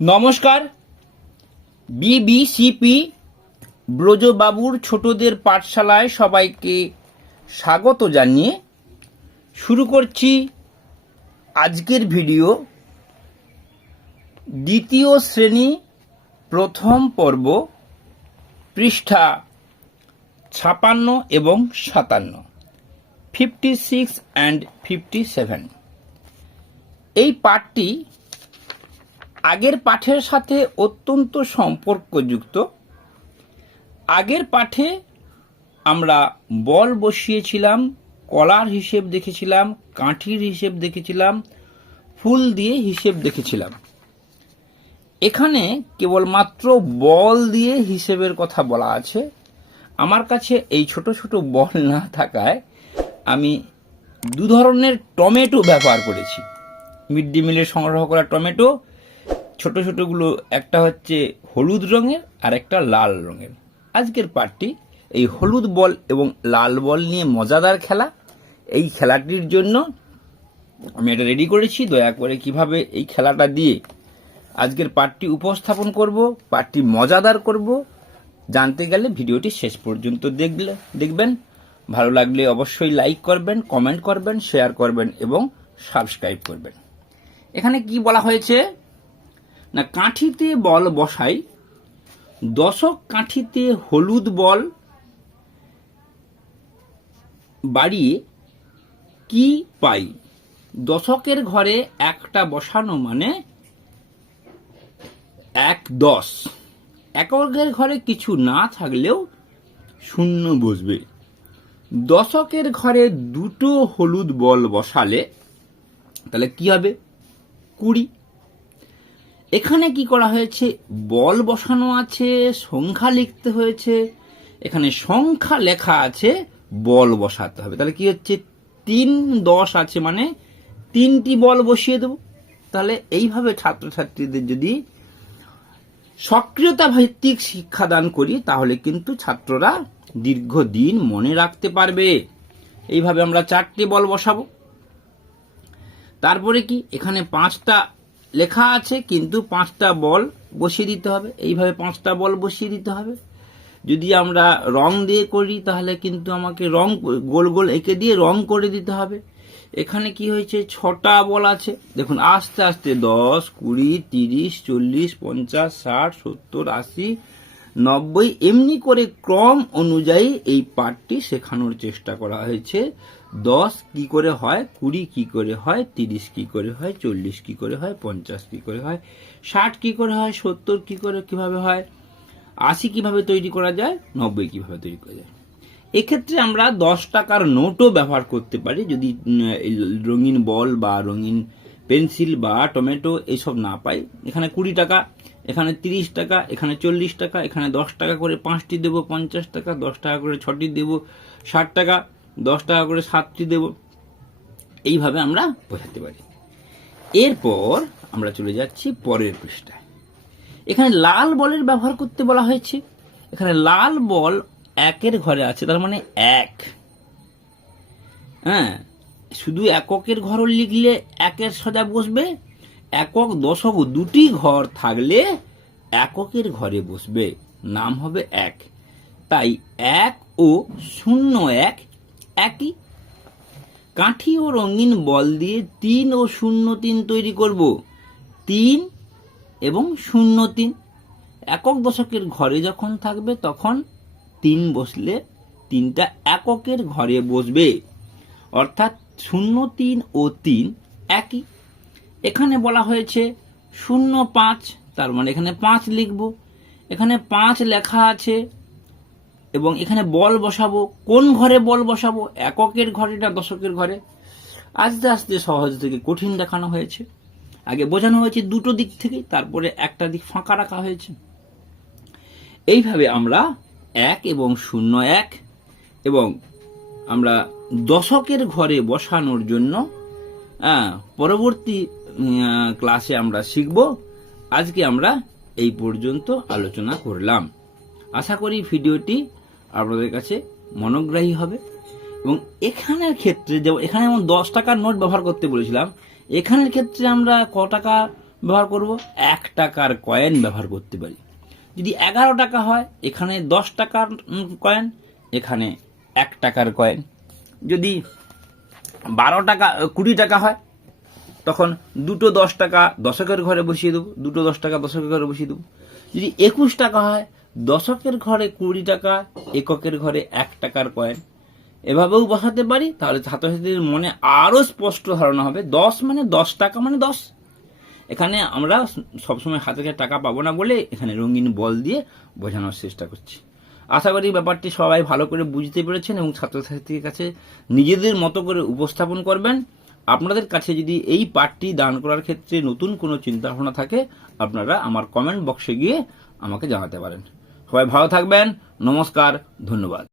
নমস্কার। বিবিসিপি ব্রজবাবুর ছোটদের পাঠশালায় সবাইকে স্বাগত জানিয়ে শুরু করছি আজকের ভিডিও। দ্বিতীয় শ্রেণী প্রথম পর্ব, পৃষ্ঠা 56 এবং 57, 56 and 57। এই পাঠটি আগের পাঠের সাথে অত্যন্ত সম্পর্কযুক্ত। আগের পাঠে আমরা বল বসিয়েছিলাম, কলার হিসেব দেখেছিলাম, কাঠির হিসেব দেখেছিলাম, ফুল দিয়ে হিসেব দেখেছিলাম। এখানে কেবলমাত্র বল দিয়ে হিসেবের কথা বলা আছে। আমার কাছে এই ছোট ছোট বল না থাকায় আমি দু ধরনের টমেটো ব্যবহার করেছি। মিড ডে মিলে সংগ্রহ করা টমেটো, ছোট ছোটগুলো, একটা হচ্ছে হলুদ রঙের আর একটা লাল রঙের। আজকের পাঠটি এই হলুদ বল এবং লাল বল নিয়ে মজাদার খেলা। এই খেলাটির জন্য আমি এটা রেডি করেছি। দয়া করে কিভাবে এই খেলাটা দিয়ে আজকের পাঠটি উপস্থাপন করব, পাঠটি মজাদার করব, জানতে গেলে ভিডিওটি শেষ পর্যন্ত দেখবেন। ভালো লাগলে অবশ্যই লাইক করবেন, কমেন্ট করবেন, শেয়ার করবেন এবং সাবস্ক্রাইব করবেন। এখানে কি বলা হয়েছে না, কাঠিতে বল বসাই, দশক কাঠিতে হলুদ বল বাড়িয়ে কি পাই? দশকের ঘরে একটা বসানো মানে 1 10। এককের ঘরে কিছু না থাকলেও শূন্য বসবে। দশকের ঘরে দুটো হলুদ বল বসালে তাহলে কি হবে? 20। এখানে কি করা হয়েছে? বল বসানো আছে, সংখ্যা লিখতে হয়েছে। এখানে সংখ্যা লেখা আছে, বল বসাতে হবে। তাহলে কি হচ্ছে? 3 10 আছে মানে 3টি বল বসিয়ে দেব। তাহলে এইভাবে ছাত্রছাত্রীদের যদি সক্রিয়তা ভিত্তিক শিক্ষাদান করি তাহলে কিন্তু ছাত্ররা দীর্ঘদিন মনে রাখতে পারবে। এইভাবে আমরা 4টে বল বসাবো। তারপরে কি, এখানে 5টা লেখা আছে কিন্তু 5টা বল বসিয়ে দিতে হবে। এইভাবে 5টা বল বসিয়ে দিতে হবে। যদি আমরা রং দিয়ে করি তাহলে কিন্তু আমাকে রং গোল গোল এঁকে দিয়ে রং করে দিতে হবে। এখানে কি হয়েছে? 6টা বল আছে। দেখুন আস্তে আস্তে 10 20 30 40 50 60 70 80 90 এমনি করে ক্রম অনুযায়ী এই পাঠটি শেখানোর চেষ্টা করা হয়েছে। 10 কি করে হয়, 20 কি করে হয়, 30 কি করে হয়, 40 কি করে হয়, 50 কি করে হয়, 60 কি করে হয়, 70 কি করে কিভাবে হয়, 80 কিভাবে তৈরি করা যায়, 90 কিভাবে তৈরি করা যায়। এক্ষেত্রে আমরা 10 টাকার নোটও ব্যবহার করতে পারি যদি রঙিন বল বা রঙিন পেন্সিল বা টমেটো এইসব না পাই। এখানে 20 টাকা, এখানে 30 টাকা, এখানে 40 টাকা, এখানে 10 টাকা করে 5টি দেব, 50 টাকা, 10 টাকা করে 6টি দেব, 60 টাকা, 10 টাকা করে 7টি দেব। এইভাবে আমরা বোঝাতে পারি। এরপর আমরা চলে যাচ্ছি পরের পৃষ্ঠায়। এখানে লাল বলের ব্যবহার করতে বলা হয়েছে। এখানে লাল বল 1-এর ঘরে আছে, তার মানে 1। হ্যাঁ, শুধু এককের ঘর লিখলে 1-এর সোজা বসবে। একক দশক দুটি ঘর থাকলে এককের ঘরে বসবে, নাম হবে 1। তাই 1 ও 01 একই। কাঠি ও রঙিন বল দিয়ে 3 ও 03 তৈরি করব। 3 এবং 03 একক দশকের ঘরে যখন থাকবে তখন 3 বসলে 3টা এককের ঘরে বসবে, অর্থাৎ 03 ও 3 একই। এখানে বলা হয়েছে 05, তার মানে এখানে 5 লিখব। এখানে 5 লেখা আছে এবং এখানে বল বসাবো। কোন ঘরে বল বসাবো? এককের ঘরে না দশকের ঘরে? আস্তে আস্তে সহজ থেকে কঠিন দেখানো হয়েছে। আগে বোঝানো হয়েছে দুটো দিক থেকে, তারপরে একটা দিক ফাঁকা রাখা হয়েছে। এইভাবে আমরা 1 এবং 01 এবং আমরা দশকের ঘরে বসানোর জন্য পরবর্তী ক্লাসে আমরা শিখব। আজকে আমরা এই পর্যন্ত আলোচনা করলাম। আশা করি ভিডিওটি আপনাদের কাছে মনোগ্রাহী হবে। এবং এখানের ক্ষেত্রে যেমন এখানে যেমন 10 টাকার নোট ব্যবহার করতে বলেছিলাম, এখানের ক্ষেত্রে আমরা ক টাকা ব্যবহার করব, 1 টাকার কয়েন ব্যবহার করতে পারি। যদি 11 টাকা হয় এখানে 10 টাকার কয়েন, এখানে 1 টাকার কয়েন। যদি 12 টাকা 20 টাকা হয় তখন দুটো 10 টাকা দশকের ঘরে বসিয়ে দেবো, দুটো 10 টাকা দশকের ঘরে বসিয়ে দেবো। যদি 21 টাকা হয় দশকের ঘরে 20 টাকা, এককের ঘরে 1 টাকার কয়েন। এভাবেও বসাতে পারি, তাহলে ছাত্রছাত্রীদের মনে আরো স্পষ্ট ধারণা হবে 10 মানে 10 টাকা মানে 10। এখানে আমরা সবসময় হাতে কাছে টাকা পাবো না বলে এখানে রঙিন বল দিয়ে বোঝানোর চেষ্টা করছি। আশা করি ব্যাপারটি সবাই ভালো করে বুঝতে পেরেছেন এবং ছাত্রছাত্রীর কাছে নিজেদের মতো করে উপস্থাপন করবেন। আপনাদের কাছে যদি এই পাঠটি দান করার ক্ষেত্রে নতুন কোনো চিন্তা ভাবনা থাকে, আপনারা আমার কমেন্ট বক্সে গিয়ে আমাকে জানাতে পারেন। সবাই ভালো থাকবেন। নমস্কার, ধন্যবাদ।